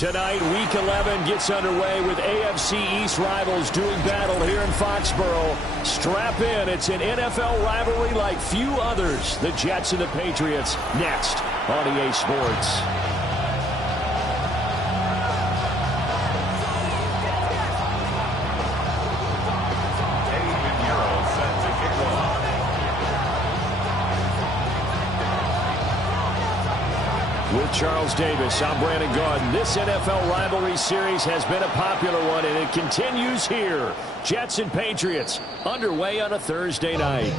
Tonight, Week 11 gets underway with AFC East rivals doing battle here in Foxborough. Strap in. It's an NFL rivalry like few others. The Jets and the Patriots next on EA Sports. With Charles Davis, I'm Brandon Gaudin. This NFL rivalry series has been a popular one, and it continues here. Jets and Patriots underway on a Thursday night.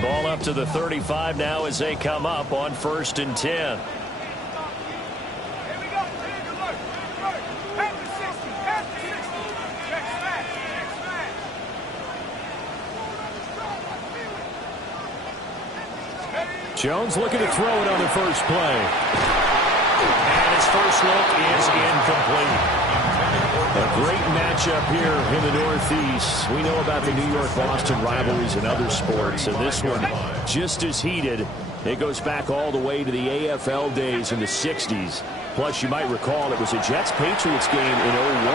Ball up to the 35 now as they come up on 1st and 10. Jones looking to throw it on the first play. And his first look is incomplete. A great matchup here in the Northeast. We know about the New York-Boston rivalries in other sports, and this one just as heated. It goes back all the way to the AFL days in the 60s. Plus, you might recall it was a Jets-Patriots game in 01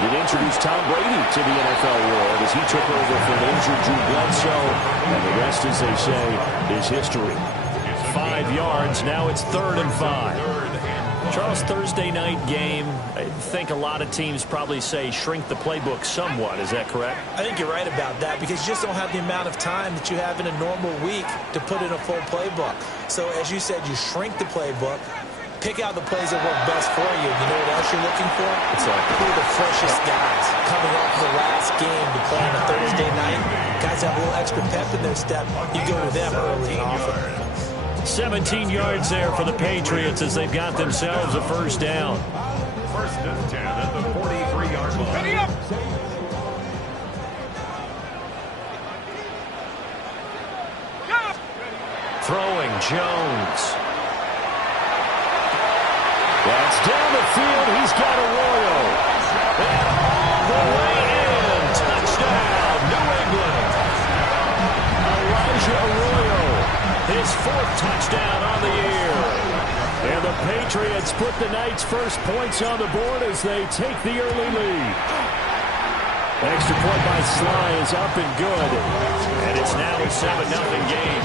that introduced Tom Brady to the NFL world as he took over from injured Drew Bledsoe, and the rest, as they say, is history. 5 yards. Now it's 3rd and 5. Charles, Thursday night game, I think a lot of teams probably say shrink the playbook somewhat. Is that correct? I think you're right about that because you just don't have the amount of time that you have in a normal week to put in a full playbook. So, as you said, you shrink the playbook, pick out the plays that work best for you. You know what else you're looking for? It's like who are the freshest guys coming off the last game to play on a Thursday night. Guys have a little extra pep in their step. You go to them early and often. 17 yards there for the Patriots as they've got themselves a first down. 1st and 10 at the 43-yard line. Ready up! Throwing Jones. That's down the field. He's got Arroyo. And all the way in. Touchdown, New England. Elijah Arroyo. His 4th touchdown on the year. And the Patriots put the night's first points on the board as they take the early lead. Extra point by Sly is up and good. And it's now a 7-0 game.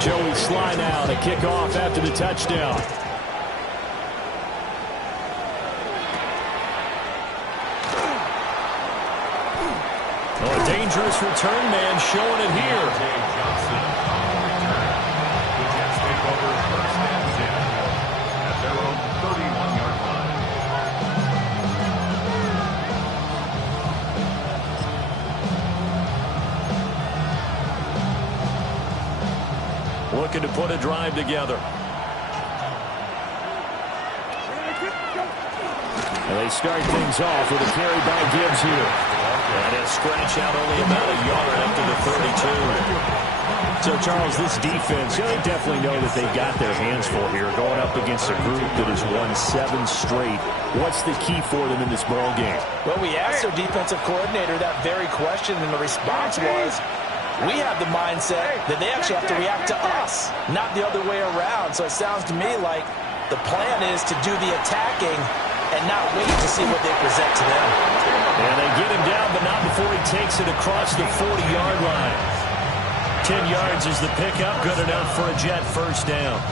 Joey Sly now to kick off after the touchdown. Oh, a dangerous return man showing it here. Looking to put a drive together. And they start things off with a carry by Gibbs here. And a scratch out only about a yard after the 32. So, Charles, this defense, they definitely know that they've got their hands full here going up against a group that has won 7 straight. What's the key for them in this ball game? Well, we asked their defensive coordinator that very question, and the response was, we have the mindset that they actually have to react to us, not the other way around. So it sounds to me like the plan is to do the attacking and not wait to see what they present to them. And they get him down, but not before he takes it across the 40-yard line. 10 yards is the pickup, good enough for a Jet first down.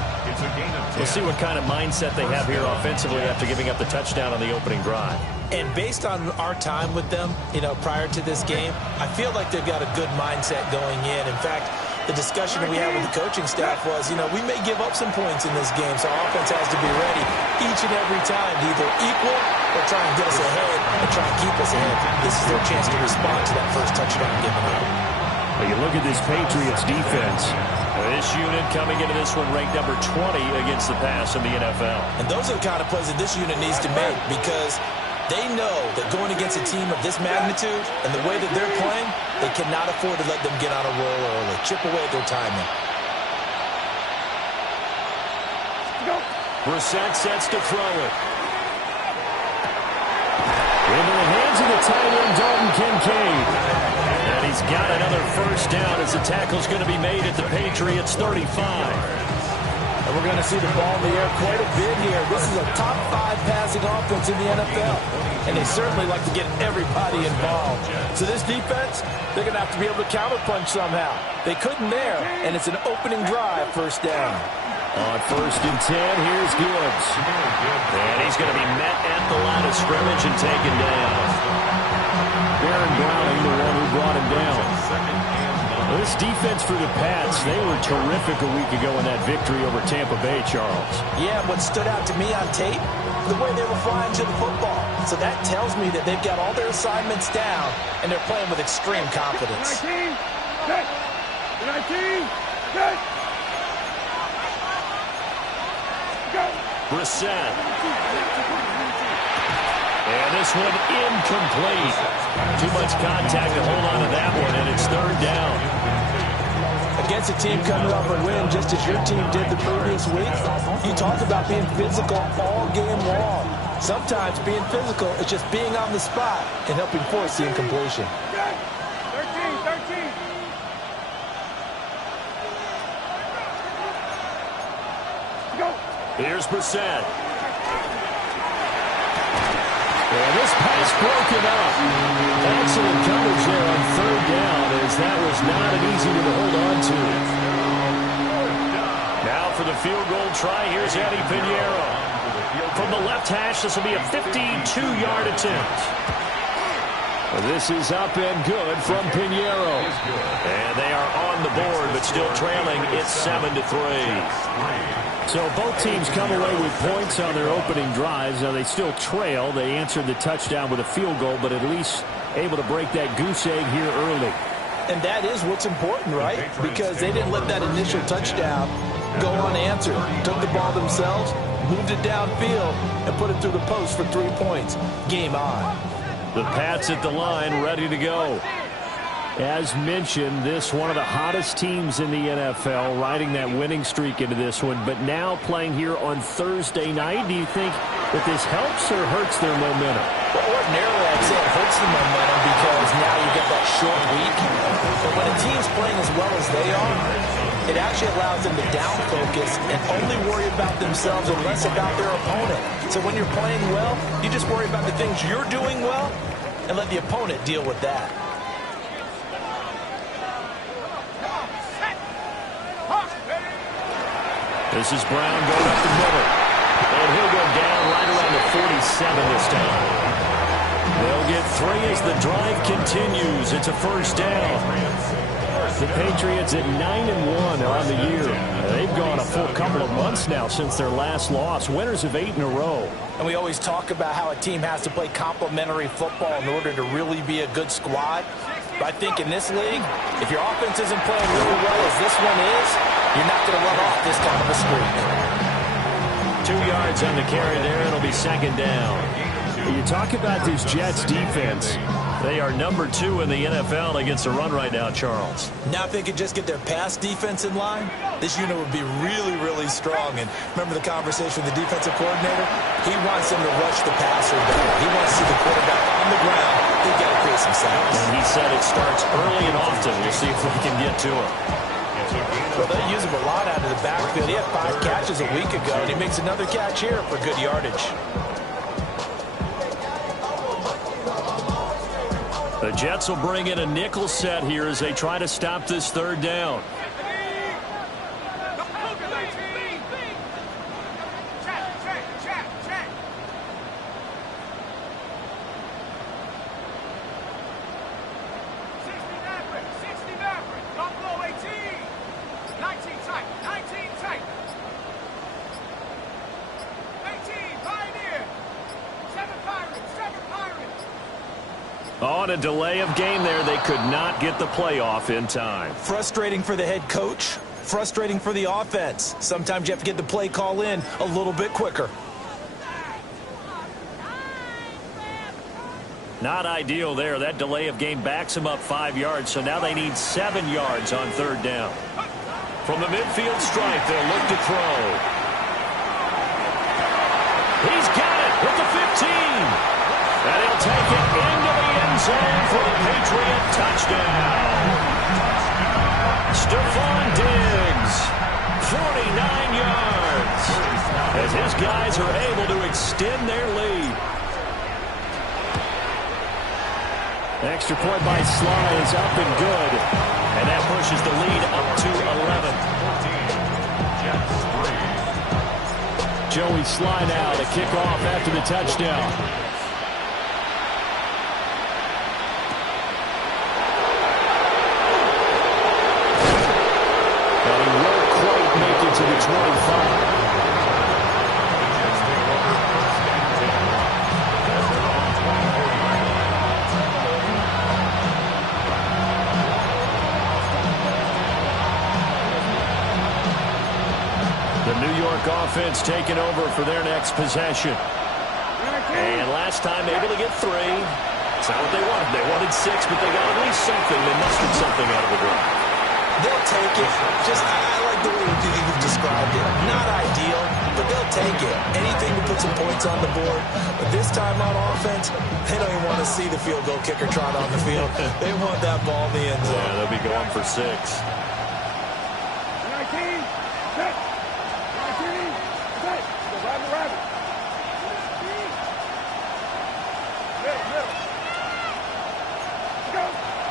We'll see what kind of mindset they have here offensively after giving up the touchdown on the opening drive. And based on our time with them, prior to this game, I feel like they've got a good mindset going in. In fact, the discussion that we had with the coaching staff was, we may give up some points in this game, so our offense has to be ready each and every time to either equal or try and get us ahead and try and keep us ahead. This is their chance to respond to that first touchdown given up. Well, you look at this Patriots defense. This unit coming into this one ranked number 20 against the pass in the NFL. And those are the kind of plays that this unit needs to make because They know that going against a team of this magnitude and the way that they're playing, they cannot afford to let them get on a roll early. Chip away at their timing. Brissett sets to throw it. Into the hands of the tight end, Dalton Kincaid. And he's got another first down as the tackle's going to be made at the Patriots 35. And we're going to see the ball in the air quite a bit here. This is a top 5 passing offense in the NFL. And they certainly like to get everybody involved. So this defense, they're going to have to be able to counterpunch somehow. They couldn't there, and it's an opening drive, first down. On 1st and 10, here's Gibbs. And he's going to be met at the line of scrimmage and taken down. Baron Browning, the one who brought him down. This defense for the Pats, they were terrific a week ago in that victory over Tampa Bay, Charles. Yeah, what stood out to me on tape, the way they were flying to the football. So that tells me that they've got all their assignments down, and they're playing with extreme confidence. 19, good. Brissett. And this one incomplete. Too much contact to hold on to that one, and it's 3rd down. Against a team coming off a win, just as your team did the previous week, you talk about being physical all game long. Sometimes being physical is just being on the spot and helping force the incompletion. 13. Here's Brissett. And this pass broken up. Excellent coverage there on 3rd down, as that was not an easy one to hold on to. Now for the field goal try, here's Eddie Pinheiro. From the left hash, this will be a 52-yard attempt. This is up and good from Pinheiro. And they are on the board, but still trailing. It's 7-3. So both teams come away with points on their opening drives. Now they still trail. They answered the touchdown with a field goal, but at least able to break that goose egg here early. And that is what's important, right? Because they didn't let that initial touchdown go unanswered. Took the ball themselves, moved it downfield, and put it through the post for 3 points. Game on. The Pats at the line, ready to go. As mentioned, this one of the hottest teams in the NFL, riding that winning streak into this one, but now playing here on Thursday night. Do you think that this helps or hurts their momentum? Well, ordinarily, I'd say it hurts the momentum because now you get that short week. But when a team's playing as well as they are, it actually allows them to down focus and only worry about themselves and less about their opponent. So when you're playing well, you just worry about the things you're doing well and let the opponent deal with that. This is Brown going up the middle. And he'll go down right around the 47 this time. They'll get 3 as the drive continues. It's a first down. The Patriots at 9-1 on the year. They've gone a full couple of months now since their last loss. Winners of 8 in a row. And we always talk about how a team has to play complementary football in order to really be a good squad. But I think in this league, if your offense isn't playing really well as this one is, you're not going to run off this kind of a streak. 2 yards on the carry there. It'll be 2nd down. You talk about this Jets defense. They are number 2 in the NFL against the run right now, Charles. Now if they could just get their pass defense in line, this unit would be really, really strong. And remember the conversation with the defensive coordinator? He wants them to rush the passer better. He wants to see the quarterback on the ground. They've got to create some sacks. And he said it starts early and often. We'll see if we can get to him. Well, they use him a lot out of the backfield. He had 5 catches a week ago, and he makes another catch here for good yardage. The Jets will bring in a nickel set here as they try to stop this 3rd down. On a delay of game there, they could not get the playoff in time. Frustrating for the head coach, frustrating for the offense. Sometimes you have to get the play call in a little bit quicker. Not ideal there. That delay of game backs them up 5 yards, so now they need 7 yards on third down. From the midfield stripe, they'll look to throw. He's got it with the 15. And he'll take it into the end zone for a Patriot touchdown. Stephon Diggs, 49 yards, as his guys are able to extend their lead. Extra point by Sly is up and good. And that pushes the lead up to 11. Joey Sly now to kick off after the touchdown. And he won't quite make it to the 25. Offense taking over for their next possession. And last time able to get 3. It's not what they wanted. They wanted 6, but they got at least something. They mustered something out of the drive. They'll take it. I like the way you've described it. Not ideal, but they'll take it. Anything to put some points on the board. But this time on offense, they don't even want to see the field goal kicker trot on the field. They want that ball in the end zone. Yeah, they'll be going for 6. 19, set.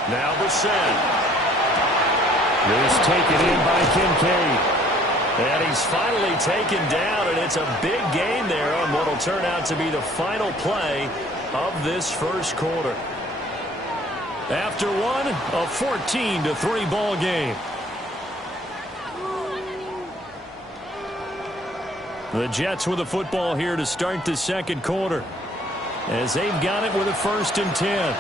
Now Brissett. This taken in by Kincaid. And he's finally taken down, and it's a big gain there on what will turn out to be the final play of this first quarter. After one, a 14-3 ball game. The Jets with the football here to start the second quarter, as they've got it with a 1st and 10.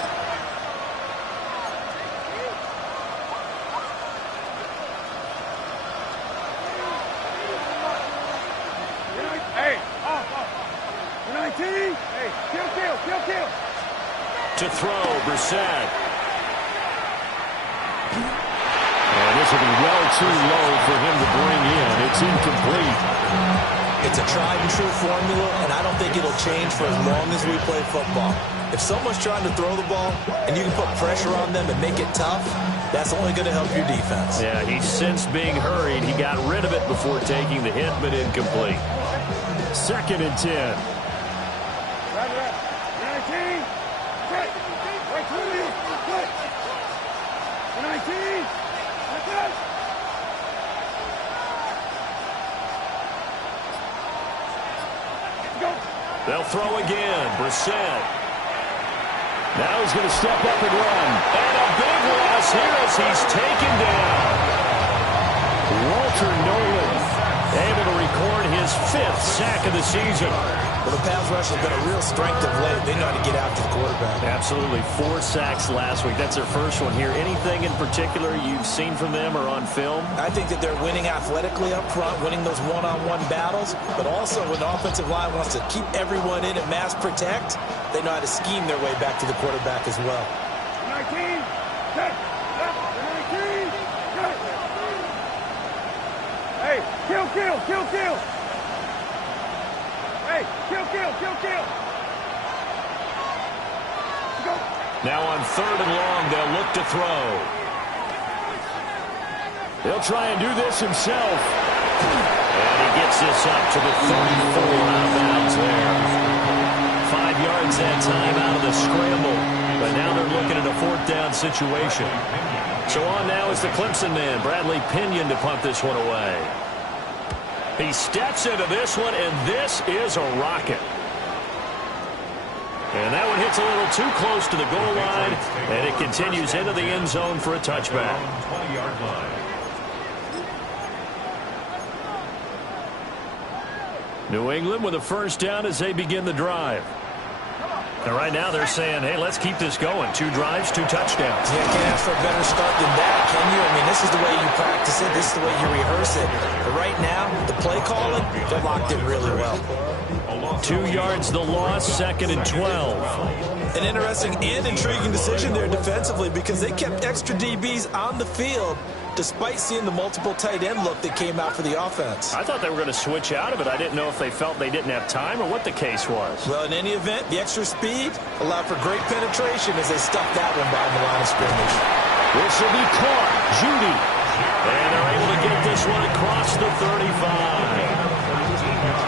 To throw, Brissett. And this will be well too low for him to bring in. It's incomplete. It's a tried and true formula, and I don't think it'll change for as long as we play football. If someone's trying to throw the ball and you can put pressure on them and make it tough, that's only going to help your defense. Yeah, he sensed being hurried. He got rid of it before taking the hit, but incomplete. 2nd and 10. They'll throw again. Brissett. Now he's going to step up and run. And a big loss here as he's taken down. Walter Nolan able to record his 5th sack of the season. Well, the pass rush has been a real strength of late. They know how to get after the quarterback. Absolutely. 4 sacks last week. That's their first one here. Anything in particular you've seen from them or on film? I think that they're winning athletically up front, winning those one-on-one battles, but also when the offensive line wants to keep everyone in and mass protect, they know how to scheme their way back to the quarterback as well. 19, set, 19, set. Hey, kill. Hey, kill. Go. Now on 3rd and long, they'll look to throw. He'll try and do this himself. And he gets this up to the 34 out of bounds there. 5 yards that time out of the scramble. But now they're looking at a 4th down situation. So on now is the Clemson man, Bradley Pinion, to punt this one away. He steps into this one, and this is a rocket. And that one hits a little too close to the goal line, and it continues into the end zone for a touchback. 20-yard line. New England with a 1st down as they begin the drive. And right now they're saying, hey, let's keep this going. 2 drives, 2 touchdowns. Yeah, can't ask for a better start than that, can you? I mean, this is the way you practice it. This is the way you rehearse it. But right now, the play calling, they're locked in really well. 2 yards the loss, 2nd and 12. An interesting and intriguing decision there defensively because they kept extra DBs on the field despite seeing the multiple tight end look that came out for the offense. I thought they were going to switch out of it. I didn't know if they felt they didn't have time or what the case was. Well, in any event, the extra speed allowed for great penetration as they stuffed that one behind the line of scrimmage. This will be caught. Judy. And they're able to get this one across the 35.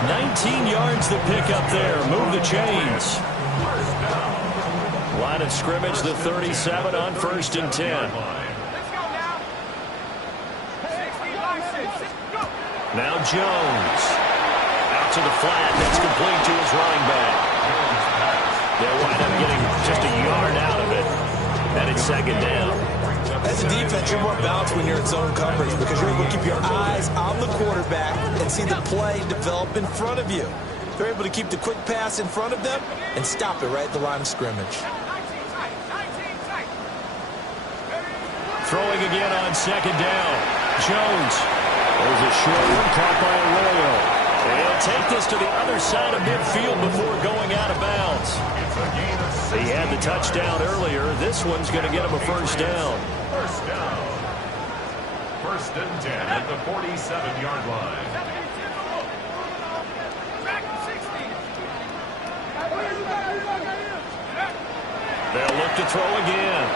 19 yards to pick up there. Move the chains. Line of scrimmage, the 37 on 1st and 10. Now Jones. Out to the flat. That's complete to his running back. They'll wind up getting just a yard out of it. And it's 2nd down. As a defense, you're more balanced when you're in zone coverage because you're able to keep your eyes on the quarterback and see the play develop in front of you. They're able to keep the quick pass in front of them and stop it right at the line of scrimmage. Throwing again on 2nd down. Jones. There's a short one caught by Arroyo. They'll take this to the other side of midfield before going out of bounds. He had the touchdown earlier. This one's going to get him a 1st down. 1st down. 1st and 10 at the 47-yard line. They'll look to throw again.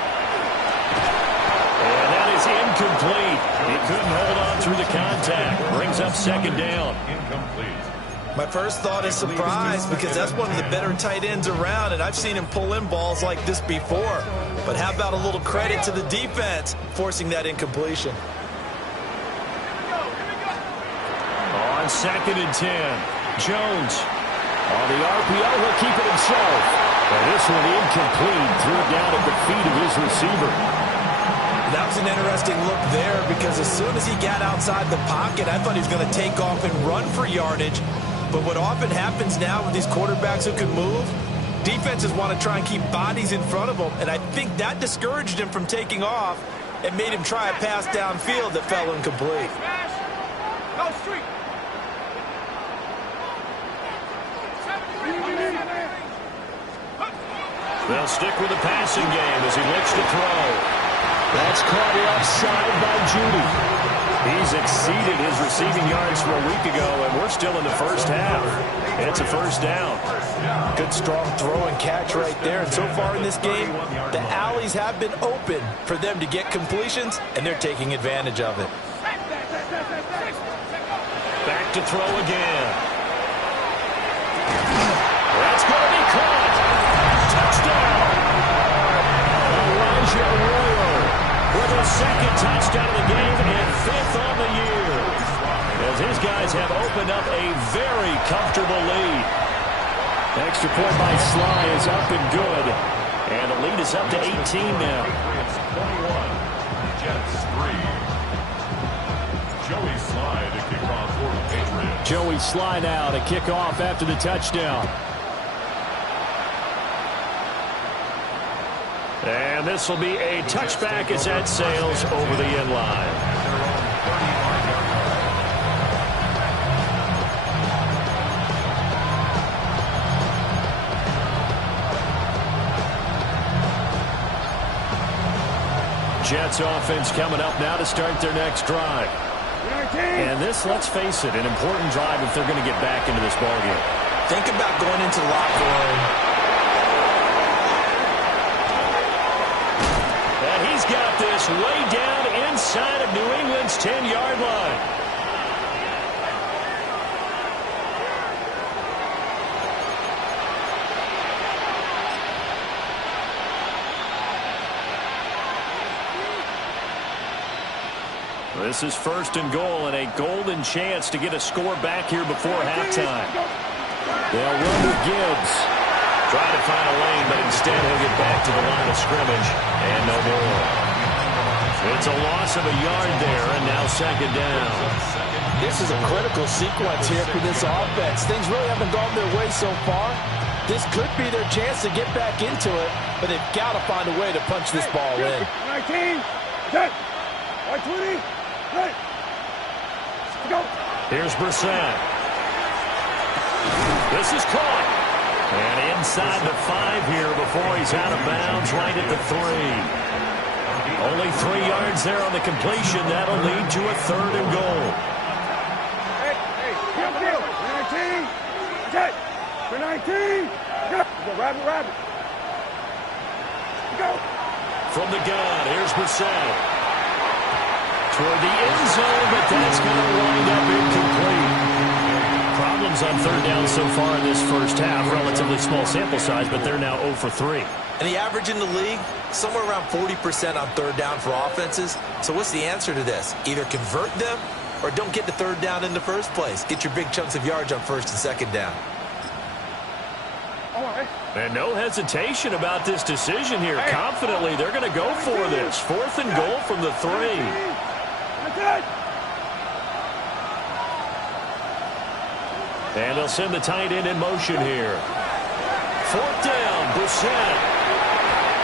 And that is incomplete. He couldn't hold on through the contact. Brings up 2nd down. Incomplete. My first thought is surprise because that's one of the better tight ends around, and I've seen him pull in balls like this before. But how about a little credit to the defense forcing that incompletion? On 2nd and 10, Jones on the RPO, he'll keep it himself. And this one incomplete, threw it down at the feet of his receiver. That was an interesting look there because as soon as he got outside the pocket, I thought he was going to take off and run for yardage. But what often happens now with these quarterbacks who can move, defenses want to try and keep bodies in front of them, and I think that discouraged him from taking off and made him try a pass downfield that fell incomplete. They'll stick with the passing game as he looks to throw. That's caught left side by Judy. He's exceeded his receiving yards from a week ago, and we're still in the 1st half. It's a 1st down. Good, strong throw and catch right there. And so far in this game, the alleys have been open for them to get completions, and they're taking advantage of it. Back to throw again. That's going to be caught. Touchdown. Elijah Arroyo with a 2nd touchdown of the game and 5th on the year. As his guys have opened up a very comfortable lead. Extra point by Sly is up and good. And the lead is up to 18 now. 21. Jets 3. Joey Sly to kick off for the Patriots. Joey Sly now to kick off after the touchdown. And this will be a touchback as that sails over the end line. Jets offense coming up now to start their next drive. And this, let's face it, an important drive if they're going to get back into this ballgame. Think about going into the locker room. He's got this way down inside of New England's 10-yard line. This is 1st and goal and a golden chance to get a score back here before halftime. They'll run with Gibbs. Trying to find a lane, but instead he'll get back to the line of scrimmage and no more. It's a loss of a yard there, and now 2nd down. This is a critical sequence here for this offense. Things really haven't gone their way so far. This could be their chance to get back into it, but they've got to find a way to punch this ball in. 19, set, 20, right. Go. Here's Brissett. This is caught. And inside the 5 here before he's out of bounds right at the 3. Only 3 yards there on the completion. That'll lead to a 3rd and goal. Hey, field. 19. Okay. 19. Go. Rabbit. Go. From the gun, here's Brissett. Toward the end zone, but that's going to wind up incomplete. Problems on 3rd down so far in this first half. Relatively small sample size, but they're now 0 for 3. And the average in the league, somewhere around 40% on 3rd down for offenses. So what's the answer to this? Either convert them or don't get the 3rd down in the first place. Get your big chunks of yards on 1st and 2nd down. All right. And no hesitation about this decision here. Confidently, they're going to go for this. 4th and goal from the 3. That's it. And they'll send the tight end in motion here. 4th down, Brissett.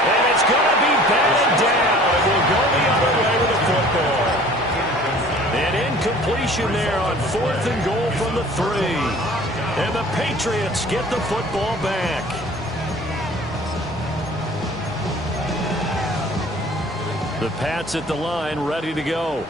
And it's going to be batted down. And we'll go the other way with the football. An incompletion there on 4th and goal from the 3. And the Patriots get the football back. The Pats at the line, ready to go.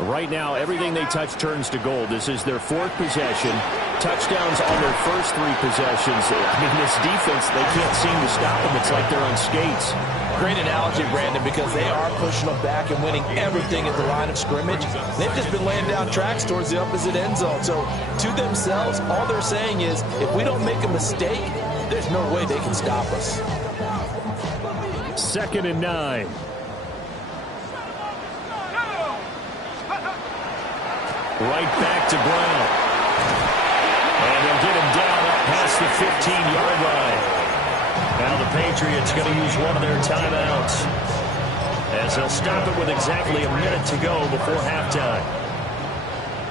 Right now, everything they touch turns to gold. This is their 4th possession. Touchdowns on their first 3 possessions. I mean, this defense, they can't seem to stop them. It's like they're on skates. Great analogy, Brandon, because they are pushing them back and winning everything at the line of scrimmage. They've just been laying down tracks towards the opposite end zone. So, to themselves, all they're saying is, if we don't make a mistake, there's no way they can stop us. 2nd and 9. Right back to Brown. And they'll get him down up past the 15-yard line. Now the Patriots going to use one of their timeouts, as they'll stop it with exactly a minute to go before halftime.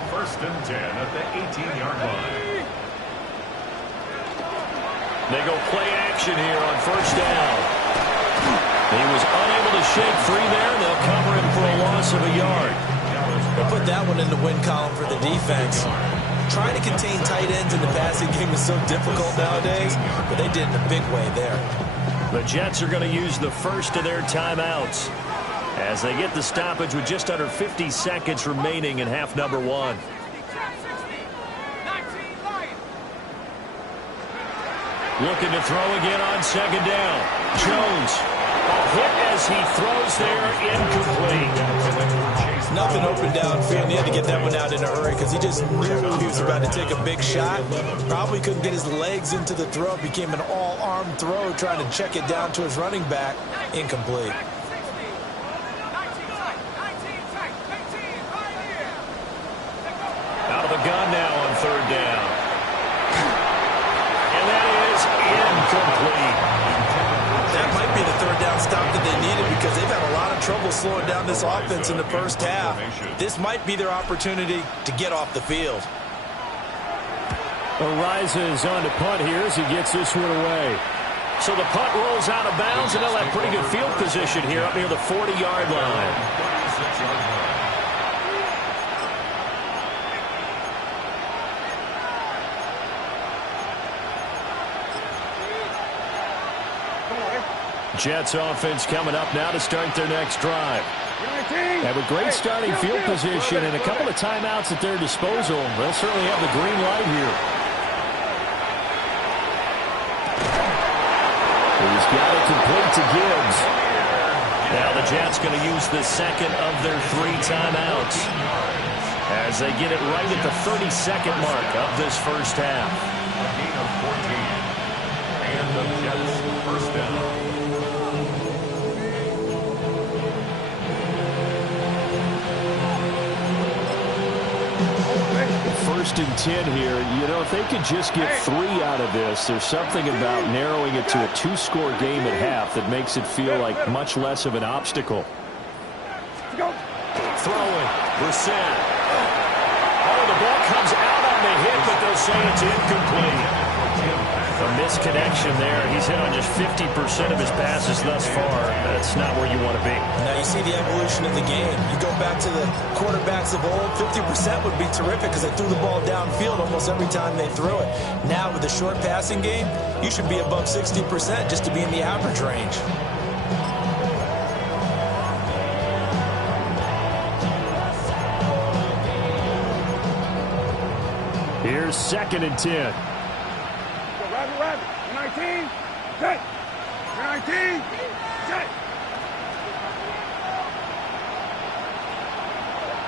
1st and 10 at the 18-yard line. They go play action here on 1st down. He was unable to shake free there. They'll cover him for a loss of a yard. They'll put that one in the win column for the defense. Trying to contain tight ends in the passing game is so difficult nowadays, but they did it in a big way there. The Jets are going to use the first of their timeouts as they get the stoppage with just under 50 seconds remaining in half number 1. Looking to throw again on 2nd down. Jones, a hit as he throws there, incomplete. Nothing open downfield, and he had to get that one out in a hurry because he just knew he was about to take a big shot. Probably couldn't get his legs into the throw. Became an all-arm throw, trying to check it down to his running back. Incomplete. Out of the gun now on 3rd down. And that is incomplete. That might be the 3rd down stop that they needed because they've had a lot of trouble slowing down this offense in the first half. This might be their opportunity to get off the field. Ariza is on to punt here as he gets this one away. So the punt rolls out of bounds, and they'll have pretty good field position here up near the 40-yard line. Jets offense coming up now to start their next drive. Have a great starting field position and a couple of timeouts at their disposal. They'll certainly have the green light here. He's got it complete to Gibbs. Now the Jets going to use the 2nd of their 3 timeouts as they get it right at the 32nd mark of this first half. A gain of 14. And the Jets 1st down. 1st and 10 here. You know, if they could just get 3 out of this, there's something about narrowing it to a 2-score game at half that makes it feel like much less of an obstacle. Throwing, Brissett. Oh, the ball comes out on the hit, but they'll say it's incomplete. A misconnection there. He's hit on just 50% of his passes thus far. That's not where you want to be. Now you see the evolution of the game. You go back to the quarterbacks of old, 50% would be terrific because they threw the ball downfield almost every time they threw it. Now with the short passing game, you should be above 60% just to be in the average range. Here's 2nd and 10. Rabbit. 19. Set. 19. Set.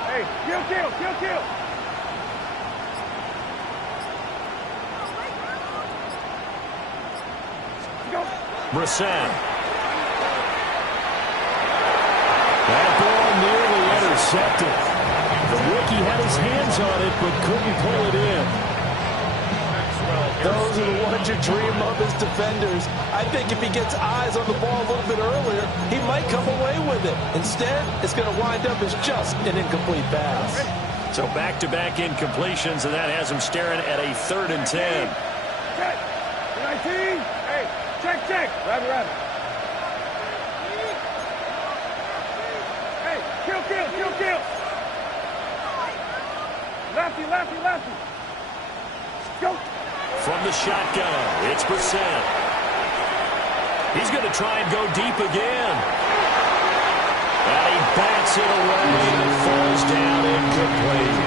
Hey, kill. Go. Brissett. That ball nearly intercepted. The rookie had his hands on it, but couldn't pull it in. Those are the ones you dream of as defenders. I think if he gets eyes on the ball a little bit earlier, he might come away with it. Instead, it's going to wind up as just an incomplete pass. So back-to-back incompletions, and that has him staring at a 3rd and 10. Check. 19. Hey, check. Rabbit. Hey, kill. Lefty. Go. From the shotgun, it's Brissett. He's going to try and go deep again. And he bats it away and falls down incomplete.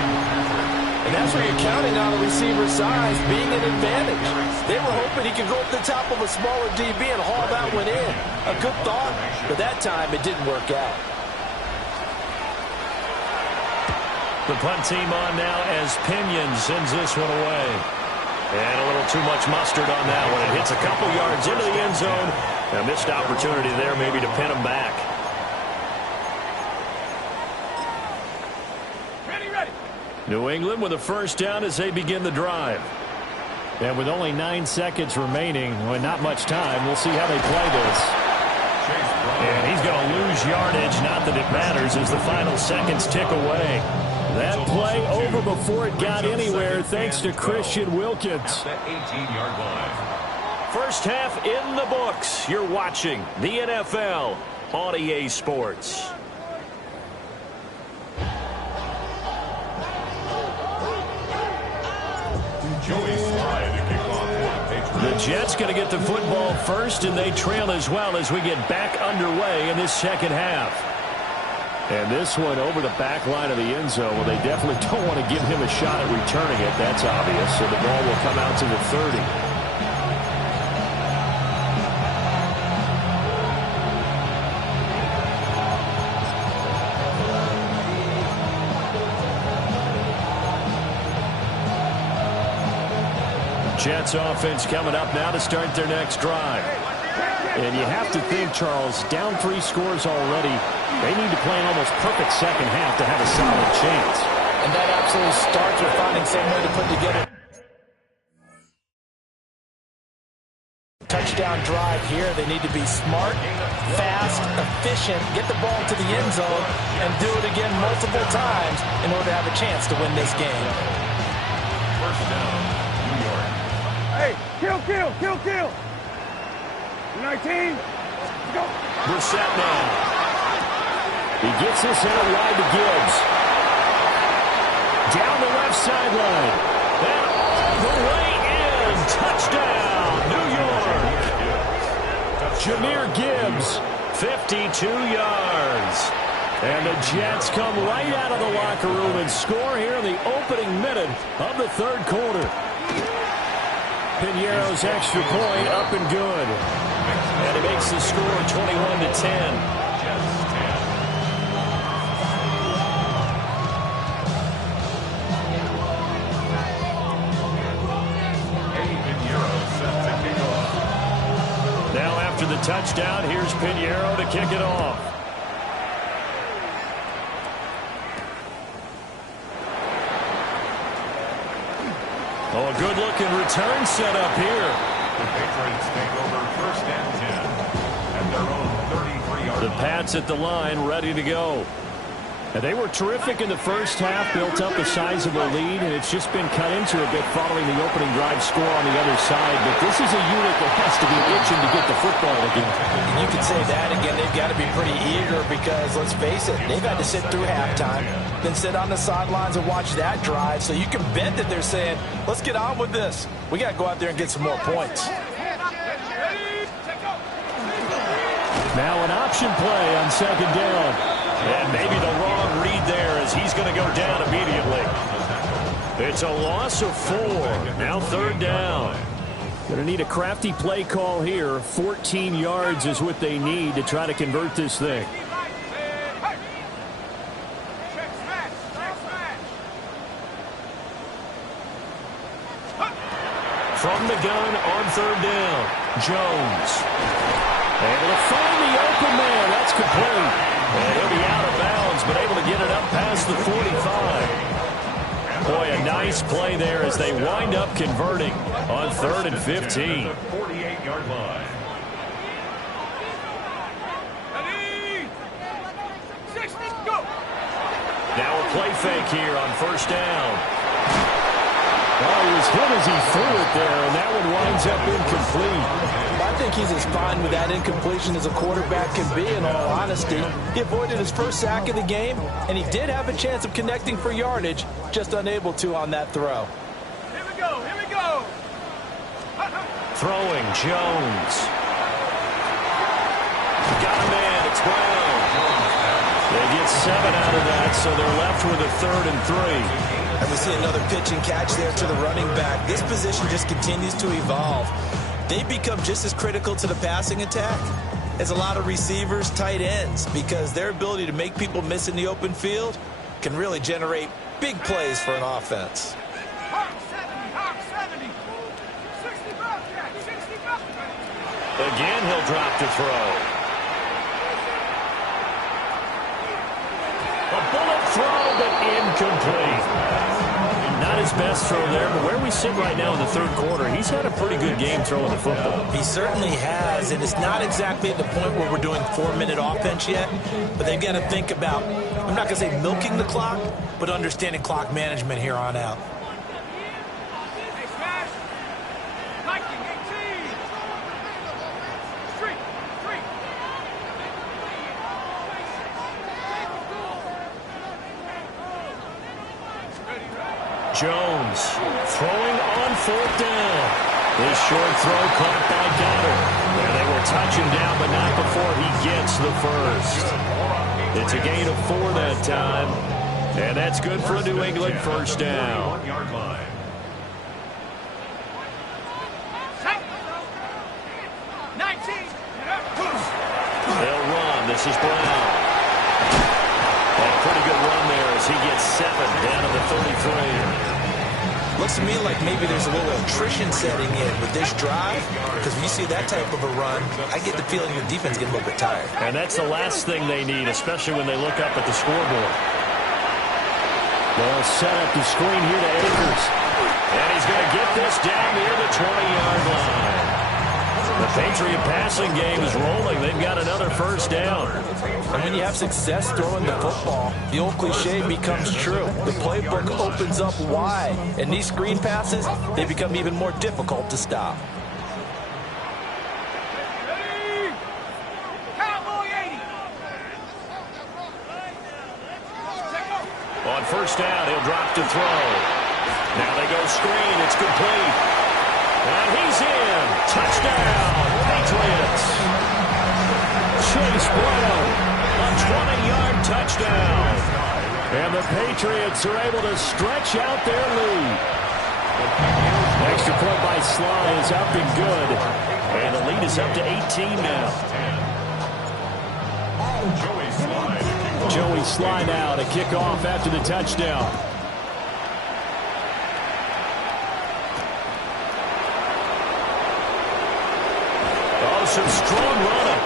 And that's where you're counting on a receiver's size being an advantage. They were hoping he could go up the top of a smaller DB and haul that one in. A good thought, but that time it didn't work out. The punt team on now as Pinion sends this one away. And a little too much mustard on that one. It hits a couple yards into the end zone. A missed opportunity there maybe to pin him back. Ready. New England with a 1st down as they begin the drive. And with only 9 seconds remaining, well, not much time, we'll see how they play this. And he's going to lose yardage, not that it matters, as the final seconds tick away. That play over before it got anywhere thanks to Christian Wilkins. At the 18-yard line. First half in the books. You're watching the NFL on EA Sports. The Jets going to get the football first, and they trail as well as we get back underway in this 2nd half. And this one over the back line of the end zone. Well, they definitely don't want to give him a shot at returning it. That's obvious. So the ball will come out to the 30. Jets offense coming up now to start their next drive. And you have to think, Charles, down 3 scores already. They need to play an almost perfect 2nd half to have a solid chance. And that absolutely starts with finding some way to put together a touchdown drive here. They need to be smart, fast, efficient, get the ball to the end zone, and do it again multiple times in order to have a chance to win this game. 1st down, New York. Hey, kill. 19. Go. Brissett now. He gets this out wide to Gibbs. Down the left sideline. And all the way in. Touchdown, New York. Jahmyr Gibbs, 52 yards. And the Jets come right out of the locker room and score here in the opening minute of the 3rd quarter. Piñeiro's extra point up and good. And it makes the score 21-10. Now after the touchdown, here's Piñeiro to kick it off. Oh, a good-looking return set up here. The Patriots take over 1st and 10 at their own 33-yard line. The Pats at the line, ready to go. And they were terrific in the first half, built up a sizable lead, and it's just been cut into a bit following the opening drive score on the other side. But this is a unit that has to be itching to get the football again. And you could say that again. They've got to be pretty eager because, let's face it, they've had to sit through halftime, then sit on the sidelines and watch that drive. So you can bet that they're saying, let's get on with this. We got to go out there and get some more points. Now an option play on second down. And maybe the wrong read there as he's going to go down immediately. It's a loss of 4. Now third down. Going to need a crafty play call here. 14 yards is what they need to try to convert this thing. From the gun on third down, Jones. Able to find the open man. That's complete. And he'll be out of bounds, but able to get it up past the 45. Boy, a nice play there as they wind up converting on 3rd and 15. 48-yard line. Now a play fake here on first down. Well, he was hit as he threw it there, and that one winds up incomplete. I think he's as fine with that incompletion as a quarterback can be, in all honesty. He avoided his first sack of the game, and he did have a chance of connecting for yardage, just unable to on that throw. Here we go, here we go. Throwing, Jones. Got a man, it's Brown. They get 7 out of that, so they're left with a 3rd and 3. And we see another pitch and catch there to the running back. This position just continues to evolve. They become just as critical to the passing attack as a lot of receivers, tight ends, because their ability to make people miss in the open field can really generate big plays for an offense. Again, he'll drop to throw. A bullet throw, but incomplete. Not his best throw there, but where we sit right now in the third quarter, he's had a pretty good game throwing the football. He certainly has, and it's not exactly at the point where we're doing 4-minute offense yet, but they've got to think about, I'm not going to say milking the clock, but understanding clock management here on out. Jones throwing on 4th down. This short throw caught by Goddard. And they will touch him down, but not before he gets the first. It's a gain of 4 that time. And that's good for a New England first down. 1-yard line. They'll run. This is Brown. And a pretty good run there as he gets 7 down to the 33. Looks to me like maybe there's a little attrition setting in with this drive, because when you see that type of a run, I get the feeling your defense getting a little bit tired. And that's the last thing they need, especially when they look up at the scoreboard. They'll set up the screen here to Akers. And he's going to get this down near the 20-yard line. The Patriot passing game is rolling. They've got another first down. And when you have success throwing the football, the old cliche becomes true. The playbook opens up wide. And these screen passes, they become even more difficult to stop. On first down, he'll drop to throw. Now they go screen. It's complete. And he's in. Touchdown, Patriots. Chase Brown, a 20-yard touchdown. And the Patriots are able to stretch out their lead. Extra point by Sly is up and good. And the lead is up to 18 now. Joey Sly now to kick off after the touchdown. Some strong running.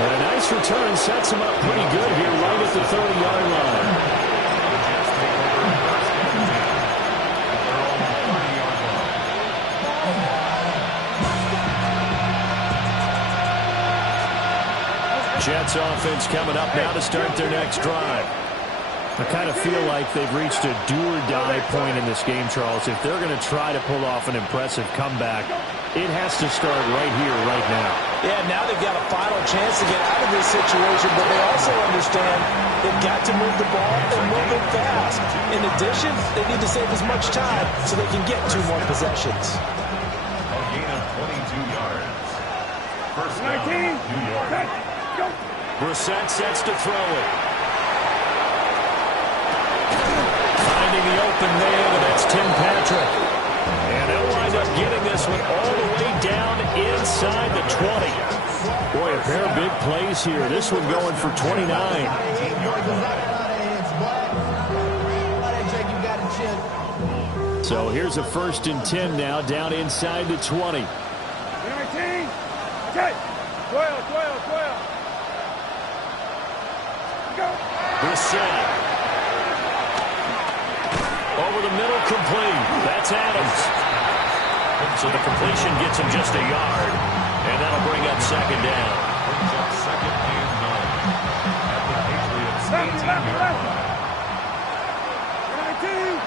And a nice return sets him up pretty good here right at the 30-yard line. Jets offense coming up now to start their next drive. I kind of feel like they've reached a do-or-die point in this game, Charles. If they're going to try to pull off an impressive comeback, it has to start right here, right now. Yeah, now they've got a final chance to get out of this situation, but they also understand they've got to move the ball and move it fast. In addition, they need to save as much time so they can get 2 more possessions. A gain of 22 yards. First down, New York. Brissett sets to throw it. Finding the open man, and that's Tim Patrick. And they'll wind up getting this one all the way down inside the 20. Boy, a pair of big plays here. This one going for 29. So here's a 1st and 10 now, down inside the 20. 19. Okay. 12. Go. Brissett. Over the middle, complete. That's Adams. So the completion gets him just a yard. And that'll bring up 2nd down. Brings up 2nd and 9. At the Patriots' 18-yard line. 19.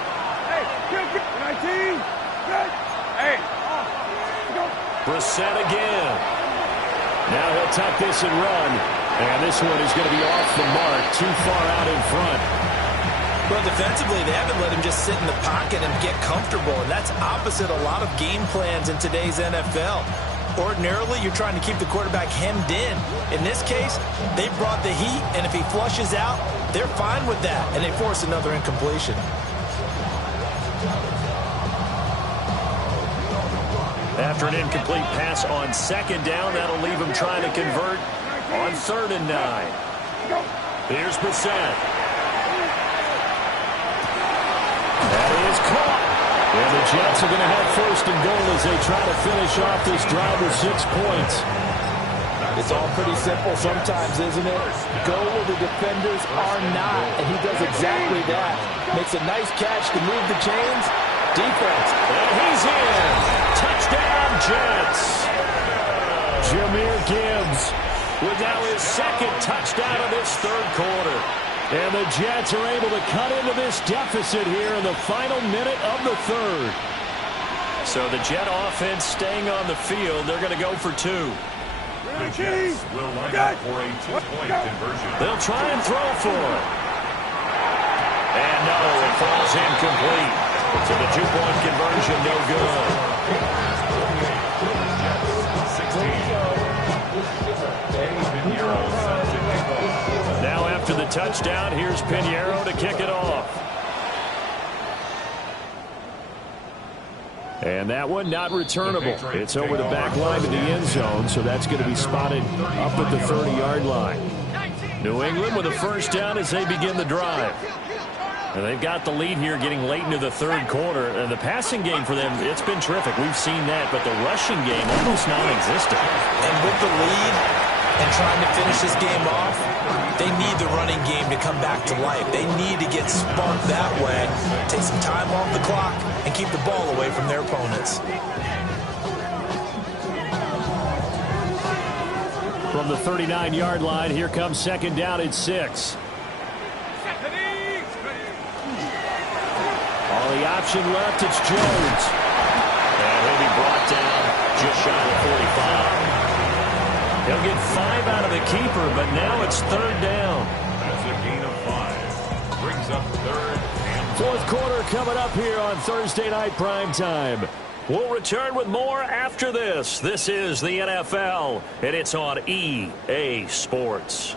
Hey, good. 19. Good. Hey. Go. Brissett again. Now he'll tuck this and run. And this one is going to be off the mark, too far out in front. Well, defensively, they haven't let him just sit in the pocket and get comfortable, and that's opposite a lot of game plans in today's NFL. Ordinarily, you're trying to keep the quarterback hemmed in. In this case, they brought the heat, and if he flushes out, they're fine with that, and they force another incompletion. After an incomplete pass on 2nd down, that'll leave him trying to convert on 3rd and 9. Here's Brissett. That is caught. And the Jets are going to have 1st and goal as they try to finish off this drive with 6 points. It's all pretty simple sometimes, isn't it? Go where the defenders are not, and he does exactly that. Makes a nice catch to move the chains. Defense. And he's in. Touchdown, Jets. Jahmyr Gibbs with now his 2nd touchdown of this 3rd quarter. And the Jets are able to cut into this deficit here in the final minute of the 3rd. So the Jet offense staying on the field. They're going to go for 2. The Jets will line up for a 2-point conversion. They'll try and throw for it. And no, it falls incomplete. So the 2-point conversion, no good. Now after the touchdown, here's Pinheiro to kick it off. And that one not returnable. It's over the back line to the end zone, so that's going to be spotted up at the 30-yard line. New England with a 1st down as they begin the drive. And they've got the lead here getting late into the 3rd quarter. And the passing game for them, it's been terrific. We've seen that, but the rushing game almost non-existent. And with the lead and trying to finish this game off, they need the running game to come back to life. They need to get sparked that way, take some time off the clock, and keep the ball away from their opponents. From the 39-yard line, here comes 2nd down at 6. All the option left, it's Jones. And he'll be brought down just shy of 45. He'll get 5 out of the keeper, but now it's 3rd down. That's a gain of 5. Brings up 3rd and 4th quarter coming up here on Thursday Night Primetime. We'll return with more after this. This is the NFL, and it's on EA Sports.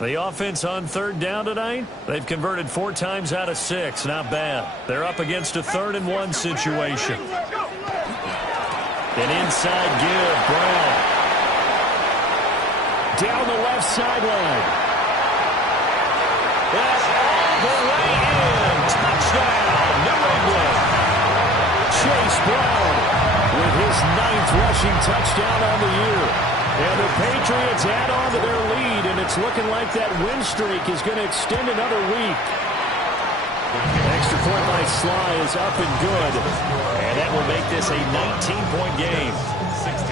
The offense on 3rd down tonight, they've converted 4 times out of 6. Not bad. They're up against a 3rd and 1 situation. An inside give, Brown. Down the left sideline. That's all the way in. Touchdown, New England. Chase Brown with his 9th rushing touchdown on the year. And the Patriots add on to their lead, and it's looking like that win streak is going to extend another week. Next extra point by Sly is up and good. And that will make this a 19-point game. 16.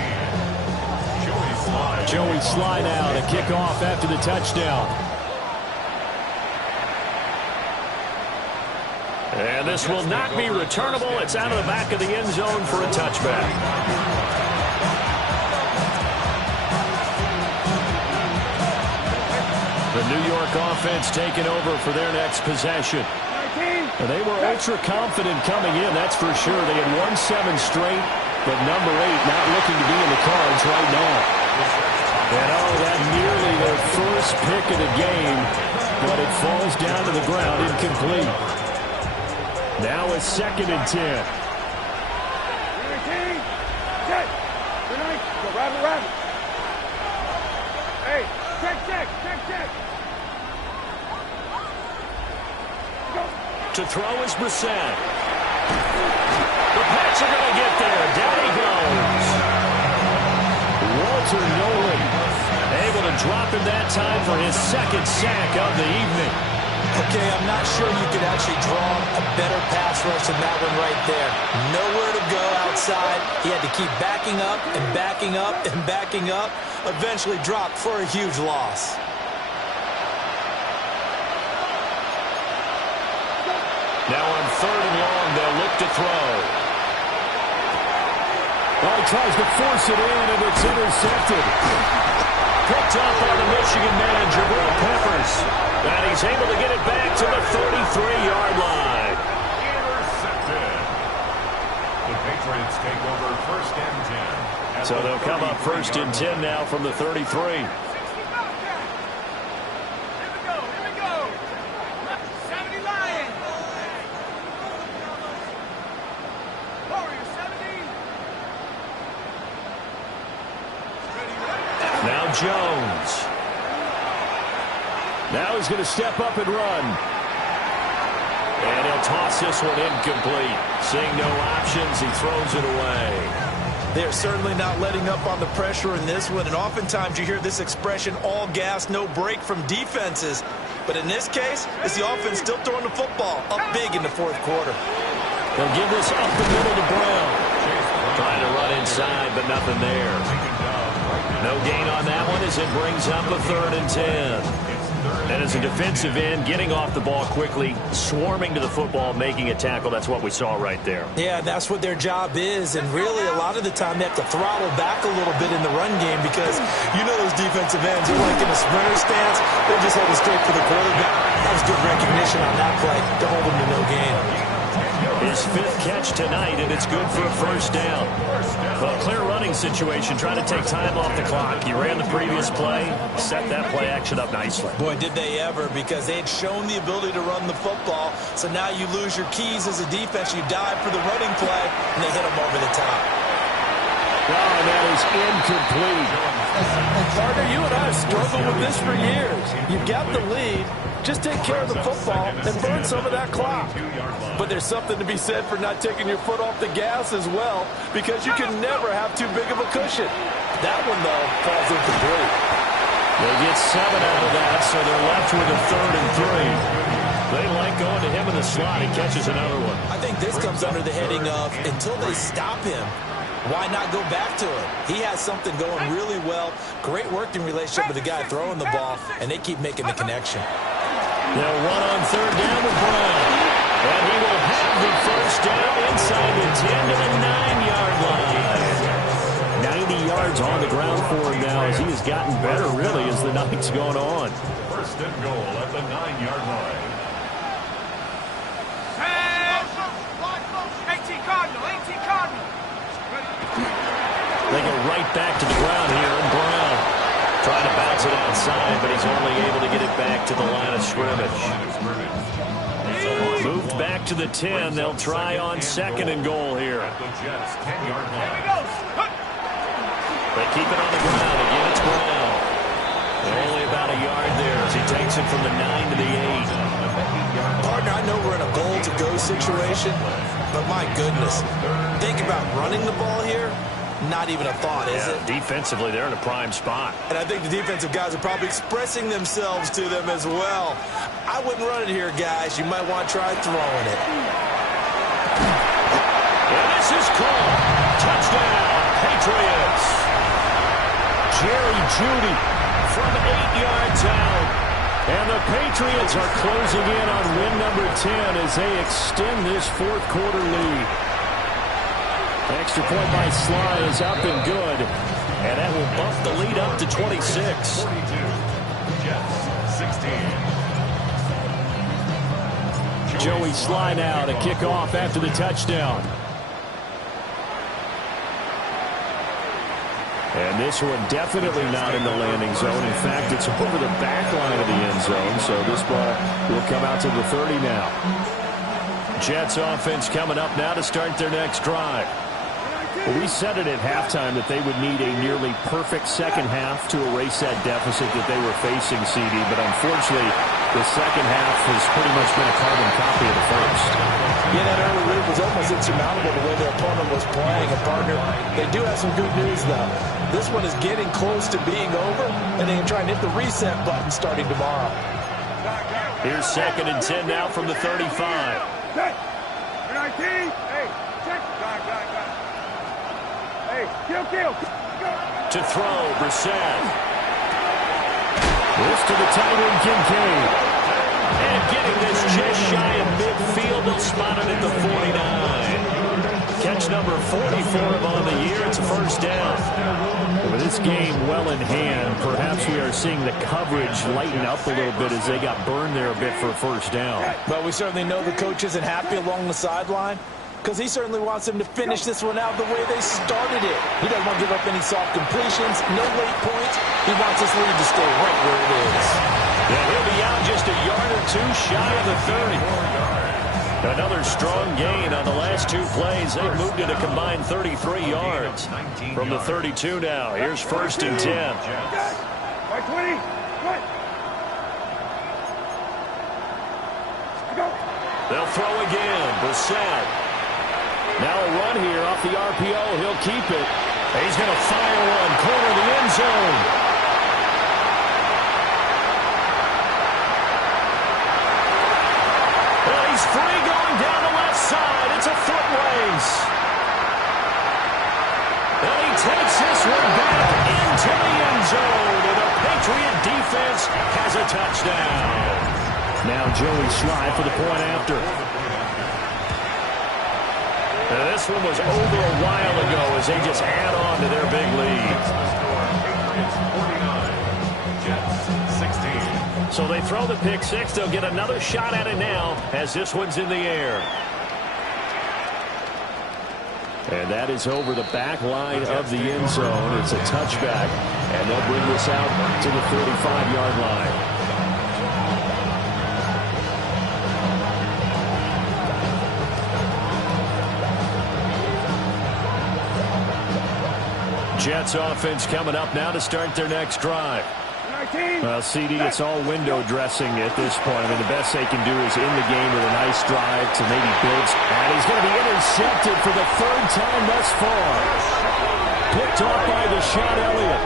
Joey Sly now to kick off after the touchdown. And this will not be returnable. It's out of the back of the end zone for a touchback. The New York offense taking over for their next possession. And they were ultra confident coming in, that's for sure. They had won 7 straight, but number 8 not looking to be in the cards right now. And that nearly their first pick of the game, but it falls down to the ground incomplete. Now a 2nd and 10. Hey, check. To throw is Brissett. The Pats are going to get there. Down he goes. Walter Nolan able to drop him that time for his 2nd sack of the evening. Okay, I'm not sure you could actually draw a better pass rush than that one right there. Nowhere to go outside. He had to keep backing up and backing up and backing up. Eventually dropped for a huge loss. Now on 3rd and long, they'll look to throw. He tries to force it in, and it's intercepted. Picked up by the Michigan man, Jabril Peppers. And he's able to get it back to the 33-yard line. Intercepted. The Patriots take over 1st and 10. So they'll come up 1st and 10 now from the 33. Now Jones. Now he's going to step up and run. And he'll toss this one incomplete. Seeing no options, he throws it away. They're certainly not letting up on the pressure in this one, and oftentimes you hear this expression, all gas, no break from defenses. But in this case, it's the offense still throwing the football up big in the 4th quarter. They'll give this up the middle to Brown. Trying to run inside, but nothing there. No gain on that one as it brings up a 3rd and 10. And as a defensive end, getting off the ball quickly, swarming to the football, making a tackle, that's what we saw right there. Yeah, that's what their job is, and really a lot of the time they have to throttle back a little bit in the run game because you know those defensive ends are like in a sprinter stance. They're just heading straight for the quarterback. That was good recognition on that play to hold them to no gain. His 5th catch tonight, and it's good for a 1st down. Well, clear running situation, trying to take time off the clock. He ran the previous play, set that play action up nicely. Boy, did they ever, because they had shown the ability to run the football. So now you lose your keys as a defense. You dive for the running play, and they hit them over the top. And that is incomplete. Partner, you and I have struggled with this for years. You've got the lead. Just take care of the football and burn some of that clock. But there's something to be said for not taking your foot off the gas as well, because you can never have too big of a cushion. That one, though, falls incomplete. They get 7 out of that, so they're left with a 3rd and 3. They like going to him in the slot. He catches another one. I think this comes under the heading of until they stop him, why not go back to him? He has something going really well. Great working relationship with the guy throwing the ball, and they keep making the connection. They'll run on 3rd down with Brown. And he will have the 1st down inside the 10 to the 9-yard line. 90 yards on the ground for him now as he has gotten better, really, as the night's gone on. 1st and goal at the 9-yard line. 18 Cardinal. They go right back to the ground here, and Brown trying to bounce it outside, but he's only able to get it back to the line of scrimmage. Moved back to the 10. They'll try on 2nd and goal here. At the Jets' 10-yard line. They keep it on the ground. Again, it's Brown. Only about a yard there as he takes it from the 9 to the 8. Partner, I know we're in a goal-to-go situation, but my goodness, think about running the ball here. Not even a thought, is it? Defensively, they're in a prime spot. And I think the defensive guys are probably expressing themselves to them as well. I wouldn't run it here, guys. You might want to try throwing it. And this is called. Touchdown, Patriots. Jerry Jeudy from 8 yards out. And the Patriots are closing in on win number 10 as they extend this fourth quarter lead. Extra point by Sly is up and good. And that will bump the lead up to 26. 42. Jets, 16. Joey Sly now to kick off after the touchdown. And this one definitely not in the landing zone. In fact, it's over the back line of the end zone. So this ball will come out to the 30 now. Jets offense coming up now to start their next drive. Well, we said it at halftime that they would need a nearly perfect second half to erase that deficit that they were facing, CD. But unfortunately, the second half has pretty much been a carbon copy of the first. Yeah, that early lead was almost insurmountable the way their opponent was playing. And, partner, they do have some good news, though. This one is getting close to being over, and they can try and hit the reset button starting tomorrow. Here's 2nd and 10 now from the 35. Check. 19. Hey, check. Hey, kill. To throw, Brissett. This to the tight end, Kincaid. And getting this just shy of midfield, they'll spot it at the 49. Catch number 40 for him on the year. It's a first down. With this game well in hand, perhaps we are seeing the coverage lighten up a little bit as they got burned there a bit for a first down. But we certainly know the coach isn't happy along the sideline, because he certainly wants them to finish this one out the way they started it. He doesn't want to give up any soft completions, no late points. He wants this lead to stay right where it is. Yeah, he'll be out just a yard or two shy of the 30. Another strong gain on the last 2 plays. They've moved it a combined 33 yards. From the 32 now, here's 1st and 10. By 20. Right. Go. They'll throw again. Brissett. Now a run here off the RPO. He'll keep it. He's going to fire one. Corner of the end zone. Well, he's free going down the left side. It's a foot race. And he takes this one back into the end zone. And the Patriot defense has a touchdown. Now Joey Sly for the point after. Now this one was over a while ago as they just add on to their big lead. Jets, 16. So they throw the pick six. They'll get another shot at it now as this one's in the air. And that is over the back line of the end zone. It's a touchback, and they'll bring this out to the 35-yard line. Jets offense coming up now to start their next drive. Well, CD, it's all window dressing at this point. I mean, the best they can do is in the game with a nice drive to maybe build. And he's going to be intercepted for the 3rd time thus far. Picked off by Deshaun Elliott.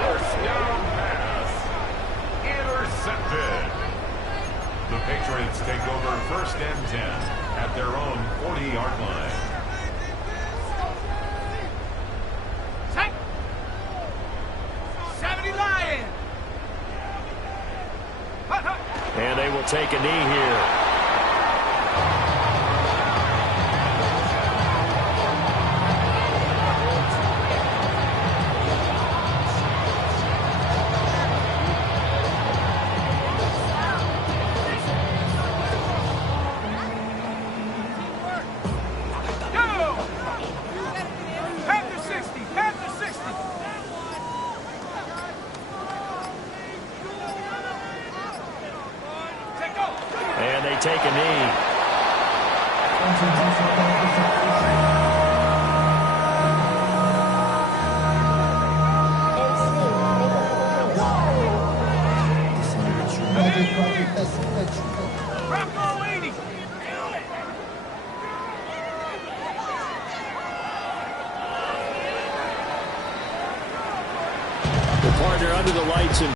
First down pass. Intercepted. The Patriots take over 1st and 10 at their own 40-yard line. And they will take a knee here. And they take a knee. under the lights and